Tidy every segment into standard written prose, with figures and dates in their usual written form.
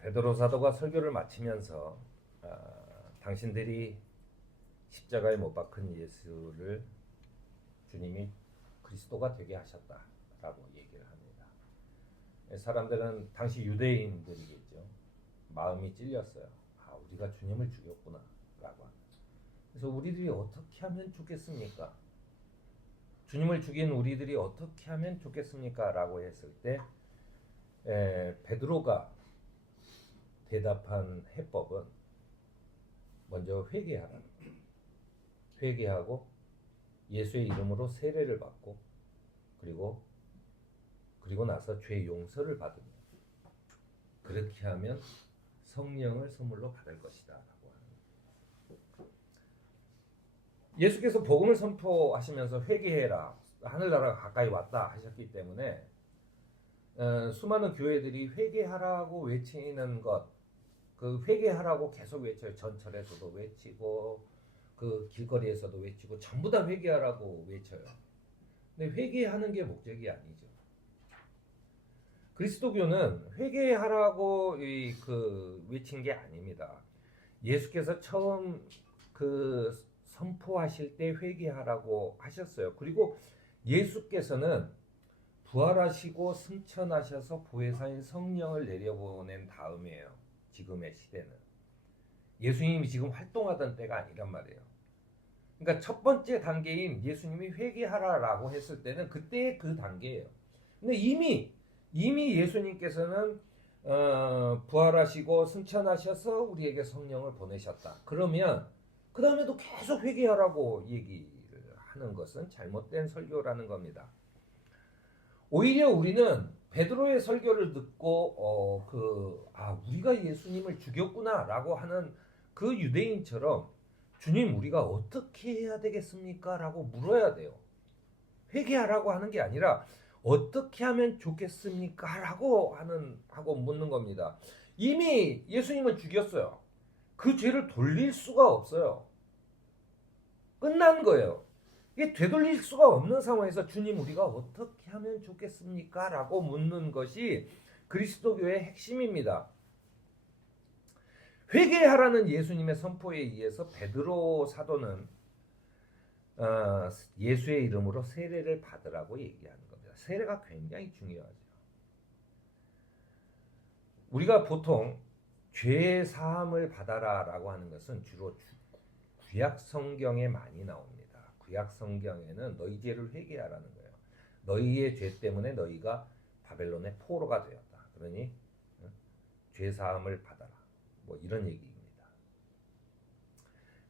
베드로 사도가 설교를 마치면서 당신들이 십자가에 못 박힌 예수를 주님이 그리스도가 되게 하셨다라고 얘기를 합니다. 사람들은 당시 유대인들이겠죠. 마음이 찔렸어요. 우리가 주님을 죽였구나라고. 그래서 우리들이 어떻게 하면 좋겠습니까? 주님을 죽인 우리들이 어떻게 하면 좋겠습니까? 라고 했을 때 베드로가 대답한 해법은 먼저 회개하라는 거예요. 회개하고 예수의 이름으로 세례를 받고 그리고 나서 죄 용서를 받으며 그렇게 하면 성령을 선물로 받을 것이다 라고 하는 거예요. 예수께서 복음을 선포하시면서 회개해라, 하늘나라가 가까이 왔다 하셨기 때문에 수많은 교회들이 회개하라고 외치는 것, 그 회개하라고 계속 외쳐요. 전철에서도 외치고 그 길거리에서도 외치고 전부 다 회개하라고 외쳐요. 근데 회개하는 게 목적이 아니죠. 그리스도교는 회개하라고 외친 게 아닙니다. 예수께서 처음 선포하실 때 회개하라고 하셨어요. 그리고 예수께서는 부활하시고 승천하셔서 보혜사인 성령을 내려보낸 다음이에요. 지금의 시대는. 예수님이 지금 활동하던 때가 아니란 말이에요. 그러니까 첫 번째 단계인 예수님이 회개하라라고 했을 때는 그때의 그 단계예요. 근데 이미 예수님께서는 부활하시고 승천하셔서 우리에게 성령을 보내셨다. 그러면 그 다음에도 계속 회개하라고 얘기를 하는 것은 잘못된 설교라는 겁니다. 오히려 우리는 베드로의 설교를 듣고 우리가 예수님을 죽였구나라고 하는 그 유대인처럼 주님 우리가 어떻게 해야 되겠습니까? 라고 물어야 돼요. 회개하라고 하는 게 아니라 어떻게 하면 좋겠습니까? 라고 묻는 겁니다. 이미 예수님은 죽였어요. 그 죄를 돌릴 수가 없어요. 끝난 거예요. 이게 되돌릴 수가 없는 상황에서 주님 우리가 어떻게 하면 좋겠습니까? 라고 묻는 것이 그리스도교의 핵심입니다. 회개하라는 예수님의 선포에 의해서 베드로 사도는 예수의 이름으로 세례를 받으라고 얘기하는 겁니다. 세례가 굉장히 중요하죠. 우리가 보통 죄 사함을 받아라라고 하는 것은 주로 구약 성경에 많이 나옵니다. 구약 성경에는 너희 죄를 회개하라는 거예요. 너희의 죄 때문에 너희가 바벨론의 포로가 되었다. 그러니 죄 사함을 받아라. 뭐 이런 얘기입니다.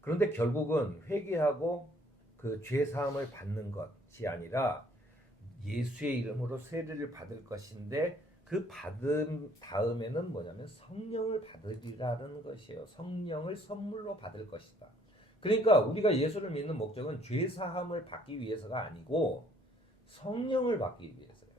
그런데 결국은 회개하고 그 죄 사함을 받는 것이 아니라 예수의 이름으로 세례를 받을 것인데 그 받은 다음에는 뭐냐면 성령을 받으리라는 것이에요. 성령을 선물로 받을 것이다. 그러니까 우리가 예수를 믿는 목적은 죄 사함을 받기 위해서가 아니고 성령을 받기 위해서예요.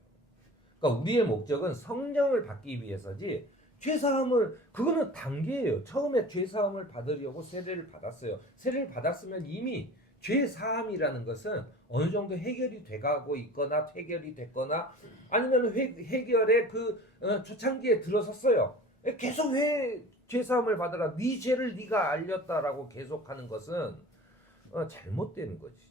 그러니까 우리의 목적은 성령을 받기 위해서지 죄 사함을 그거는 단계예요. 처음에 죄 사함을 받으려고 세례를 받았어요. 세례를 받았으면 이미 죄 사함이라는 것은 어느 정도 해결이 돼가고 있거나 해결이 됐거나 아니면 해결의 초창기에 들어섰어요. 계속 죄 사함을 받아라. 네 죄를 네가 알렸다라고 계속하는 것은 잘못되는 것이죠.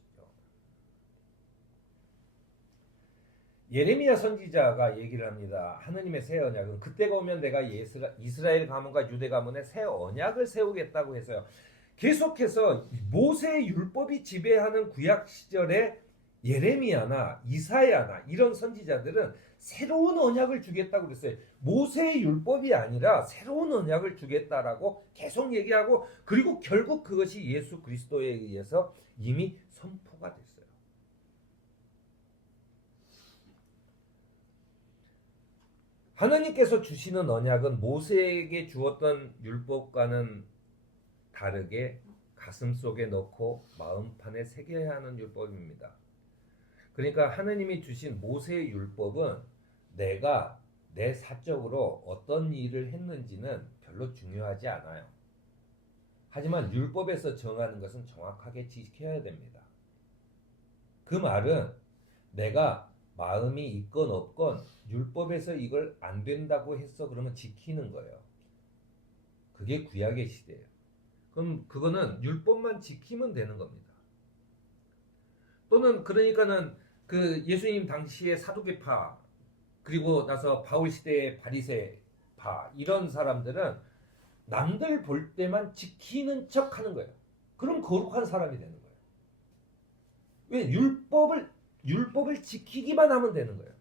예레미야 선지자가 얘기를 합니다. 하느님의 새 언약은 그때가 오면 내가 이스라엘 가문과 유대 가문에 새 언약을 세우겠다고 해서요. 계속해서 모세의 율법이 지배하는 구약 시절에 예레미야나 이사야나 이런 선지자들은 새로운 언약을 주겠다고 그랬어요. 모세의 율법이 아니라 새로운 언약을 주겠다라고 계속 얘기하고 그리고 결국 그것이 예수 그리스도에 의해서 이미 선포가 됐어요. 하나님께서 주시는 언약은 모세에게 주었던 율법과는 다르게 가슴속에 넣고 마음판에 새겨야 하는 율법입니다. 그러니까 하나님이 주신 모세의 율법은 내가 내 사적으로 어떤 일을 했는지는 별로 중요하지 않아요. 하지만 율법에서 정하는 것은 정확하게 지켜야 됩니다. 그 말은 내가 마음이 있건 없건 율법에서 이걸 안 된다고 했어 그러면 지키는 거예요. 그게 구약의 시대예요. 그럼 그거는 율법만 지키면 되는 겁니다. 또는 그러니까는 그 예수님 당시의 사두개파 그리고 나서 바울 시대의 바리새파 이런 사람들은 남들 볼 때만 지키는 척 하는 거예요. 그럼 거룩한 사람이 되는 거예요. 왜? 율법을 지키기만 하면 되는 거예요.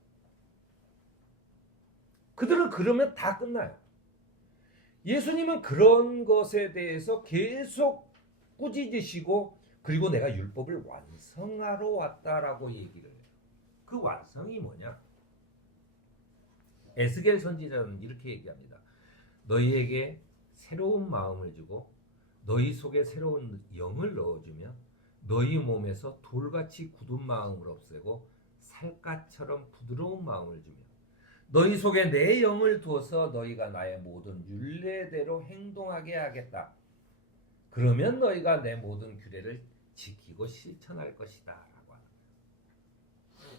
그들은 그러면 다 끝나요. 예수님은 그런 것에 대해서 계속 꾸짖으시고 그리고 내가 율법을 완성하러 왔다라고 얘기를 해요. 그 완성이 뭐냐? 에스겔 선지자는 이렇게 얘기합니다. 너희에게 새로운 마음을 주고 너희 속에 새로운 영을 넣어주며 너희 몸에서 돌같이 굳은 마음을 없애고 살갗처럼 부드러운 마음을 주며 너희 속에 내 영을 두어서 너희가 나의 모든 율례대로 행동하게 하겠다. 그러면 너희가 내 모든 규례를 지키고 실천할 것이다. 라고 하는 거예요.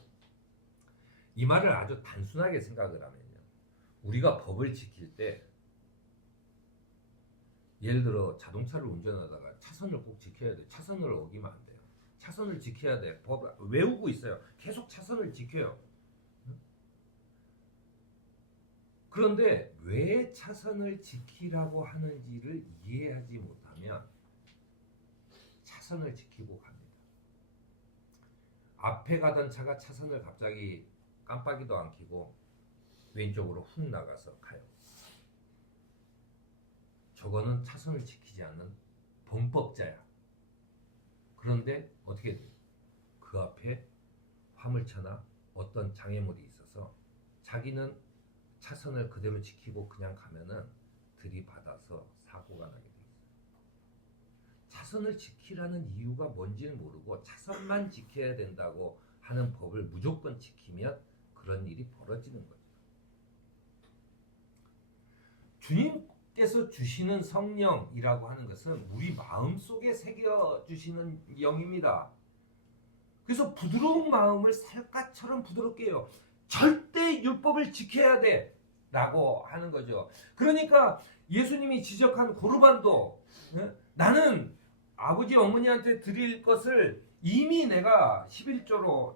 이 말을 아주 단순하게 생각을 하면요. 우리가 법을 지킬 때 예를 들어 자동차를 운전하다가 차선을 꼭 지켜야 돼. 차선을 어기면 안 돼요. 차선을 지켜야 돼. 법 외우고 있어요. 계속 차선을 지켜요. 그런데 왜 차선을 지키라고 하는지를 이해하지 못하면 차선을 지키고 갑니다. 앞에 가던 차가 차선을 갑자기 깜빡이도 안 켜고 왼쪽으로 훅 나가서 가요. 저거는 차선을 지키지 않는 범법자야. 그런데 어떻게 돼요? 그 앞에 화물차나 어떤 장애물이 있어서 자기는 차선을 그대로 지키고 그냥 가면은 들이받아서 사고가 나게 돼 있어요. 차선을 지키라는 이유가 뭔지는 모르고 차선만 지켜야 된다고 하는 법을 무조건 지키면 그런 일이 벌어지는 거죠. 주님께서 주시는 성령이라고 하는 것은 우리 마음속에 새겨주시는 영입니다. 그래서 부드러운 마음을 살갗처럼 부드럽게 해요. 절대 율법을 지켜야 돼 라고 하는 거죠. 그러니까 예수님이 지적한 고르반도 나는 아버지 어머니한테 드릴 것을 이미 내가 11조로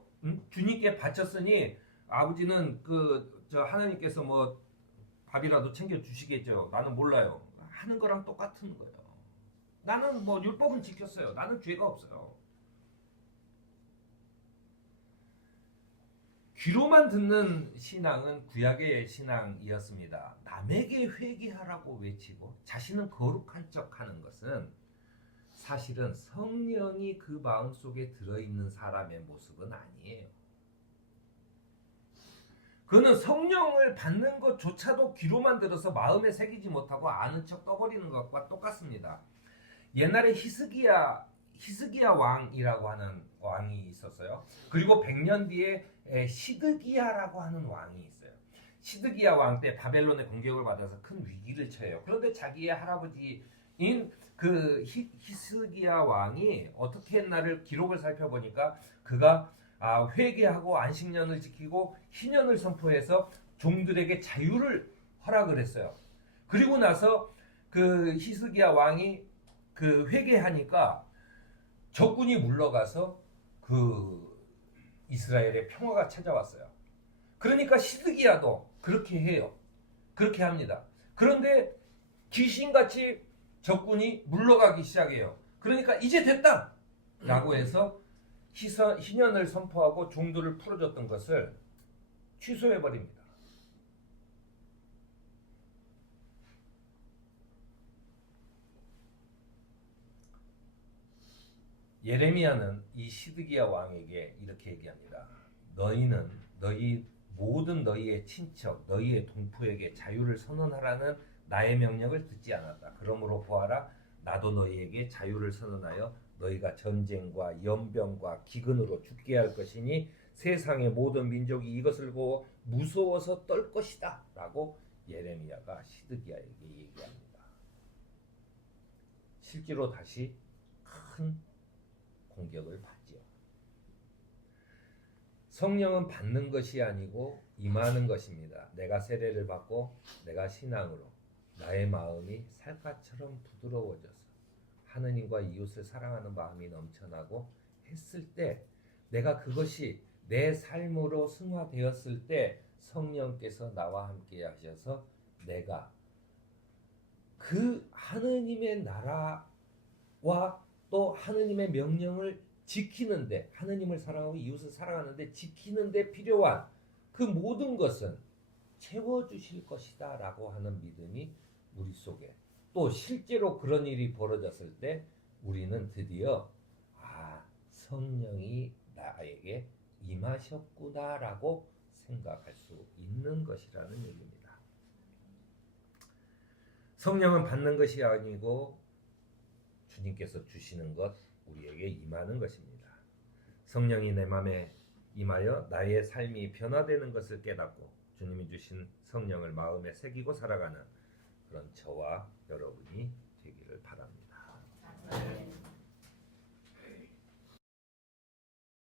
주님께 바쳤으니 아버지는 저 하나님께서 뭐 밥이라도 챙겨 주시겠죠. 나는 몰라요. 하는 거랑 똑같은 거예요. 나는 뭐 율법은 지켰어요. 나는 죄가 없어요. 귀로만 듣는 신앙은 구약의 신앙이었습니다. 남에게 회개하라고 외치고 자신은 거룩한 척하는 것은 사실은 성령이 그 마음속에 들어있는 사람의 모습은 아니에요. 그는 성령을 받는 것조차도 귀로만 들어서 마음에 새기지 못하고 아는 척 떠버리는 것과 똑같습니다. 옛날에 히스기야 왕이라고 하는 왕이 있었어요. 그리고 100년 뒤에 시드기야라고 하는 왕이 있어요. 시드기야 왕 때 바벨론의 공격을 받아서 큰 위기를 처해요. 그런데 자기의 할아버지인 그 히스기야 왕이 어떻게 했나를 기록을 살펴보니까 그가 회개하고 안식년을 지키고 희년을 선포해서 종들에게 자유를 허락을 했어요. 그리고 나서 그 히스기야 왕이 그 회개하니까 적군이 물러가서 그 이스라엘의 평화가 찾아왔어요. 그러니까 시드기야도 그렇게 해요. 그렇게 합니다. 그런데 귀신같이 적군이 물러가기 시작해요. 그러니까 이제 됐다! 라고 해서 희년을 선포하고 종들을 풀어줬던 것을 취소해버립니다. 예레미야는 이 시드기야 왕에게 이렇게 얘기합니다. 너희는 모든 너희의 친척, 너희의 동포에게 자유를 선언하라는 나의 명령을 듣지 않았다. 그러므로 보아라, 나도 너희에게 자유를 선언하여 너희가 전쟁과 연병과 기근으로 죽게 할 것이니 세상의 모든 민족이 이것을 보고 무서워서 떨 것이다. 라고 예레미야가 시드기야에게 얘기합니다. 실제로 다시 큰 공격을 받지요. 성령은 받는 것이 아니고 임하는 것입니다. 내가 세례를 받고 내가 신앙으로 나의 마음이 살갗처럼 부드러워져서 하느님과 이웃을 사랑하는 마음이 넘쳐나고 했을 때 내가 그것이 내 삶으로 승화되었을 때 성령께서 나와 함께 하셔서 내가 그 하느님의 나라와 또 하느님의 명령을 지키는데 하느님을 사랑하고 이웃을 사랑하는데 지키는데 필요한 그 모든 것은 채워주실 것이다 라고 하는 믿음이 우리 속에 또 실제로 그런 일이 벌어졌을 때 우리는 드디어 성령이 나에게 임하셨구나 라고 생각할 수 있는 것이라는 얘기입니다. 성령은 받는 것이 아니고 주님께서 주시는 것, 우리에게 임하는 것입니다. 성령이 내 마음에 임하여 나의 삶이 변화되는 것을 깨닫고 주님이 주신 성령을 마음에 새기고 살아가는 그런 저와 여러분이